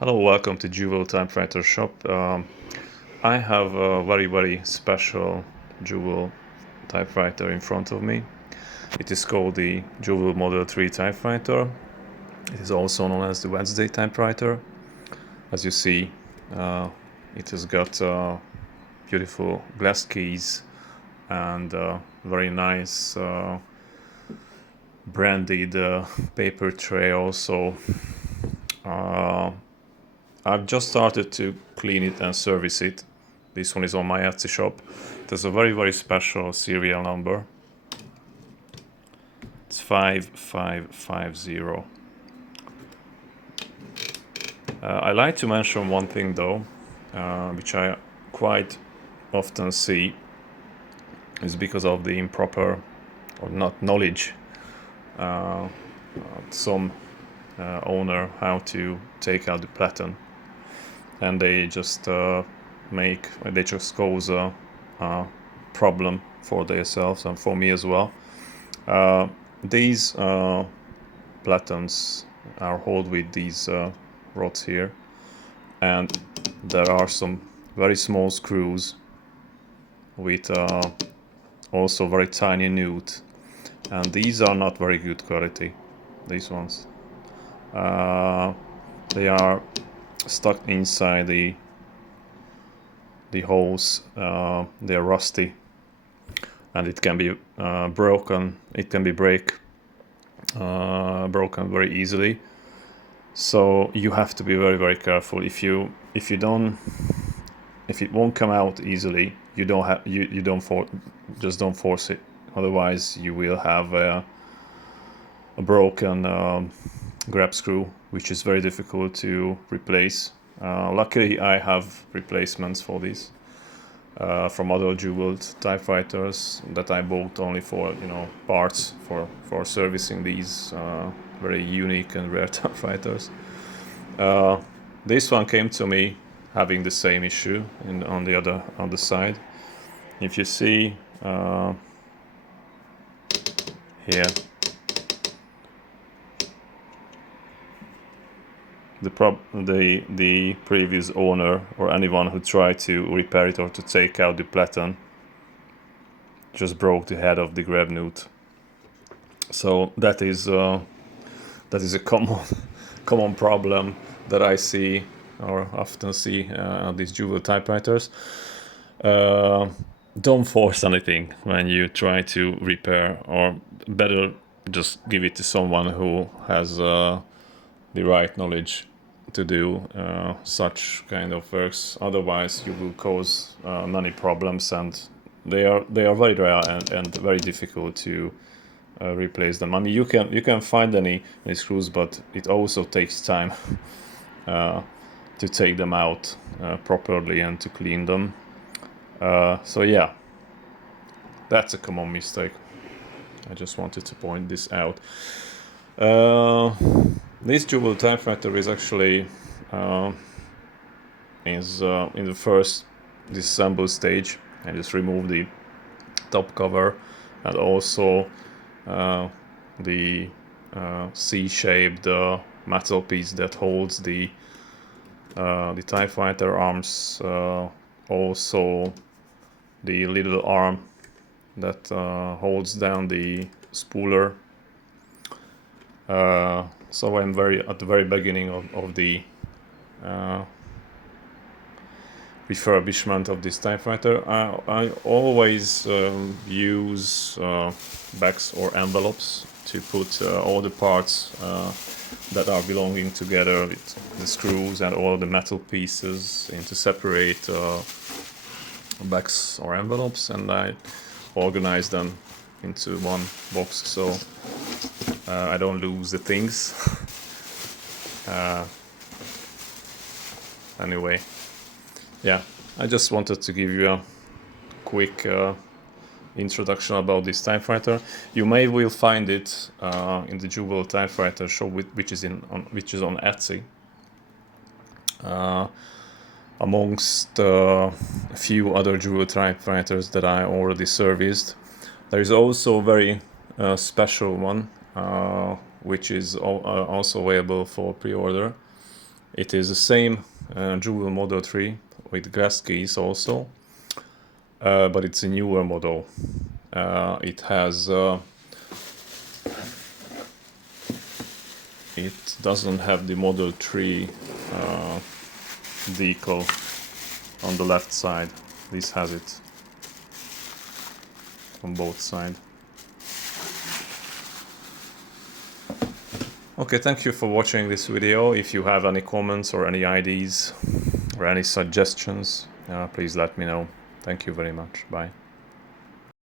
Hello, welcome to Juwel Typewriter shop. I have a very special Juwel typewriter in front of me. It is called the Juwel Model 3 typewriter. It is also known as the Wednesday typewriter. As you see, uh, it has got beautiful glass keys and very nice branded paper tray also. Uh, I've just started to clean it and service it. This one is on my Etsy shop. It has a very special serial number. It's 5550. I like to mention one thing though, which I quite often see, is because of the improper or not knowledge some owner how to take out the platen, and they just cause a problem for themselves and for me as well. These platens are held with these rods here, and there are some very small screws with also very tiny nut, and these are not very good quality, these ones. They are stuck inside the holes. They are rusty, and it can be broken. It can be broken very easily. So you have to be very careful. If it won't come out easily, you just don't force it. Otherwise, you will have a broken grub-screw, which is very difficult to replace. Luckily, I have replacements for these from other Juwel typewriters that I bought only for parts for servicing these very unique and rare typewriters. This one came to me having the same issue on the other side. If you see here, the previous owner or anyone who tried to repair it or to take out the platen just broke the head of the grab nut. So that is a common problem that I see or often see on these Juwel typewriters. Don't force anything when you try to repair, or better just give it to someone who has the right knowledge to do such kind of works. Otherwise, you will cause many problems, and they are very rare and very difficult to replace them. I mean, you can find any screws, but it also takes time to take them out properly and to clean them. So yeah, that's a common mistake. I just wanted to point this out. This Juwel typewriter is actually in the first disassemble stage. I just removed the top cover and also the C-shaped metal piece that holds the typewriter arms, also the little arm that holds down the spooler. So I'm at the very beginning of the refurbishment of this typewriter. I always use bags or envelopes to put all the parts that are belonging together with the screws and all the metal pieces into separate bags or envelopes, and I organize them into one box so I don't lose the things. Anyway, yeah, I just wanted to give you a quick introduction about this typewriter. You will find it in the Juwel typewriter shop, which is on Etsy. Amongst a few other Juwel typewriters that I already serviced, there is also a very special one which is also available for pre-order. It is the same Juwel Model 3 with glass keys also, but it's a newer model. It has it doesn't have the Model 3 decal on the left side. This has it on both sides. Okay, thank you for watching this video. If you have any comments or any ideas or any suggestions, please let me know. Thank you very much. Bye.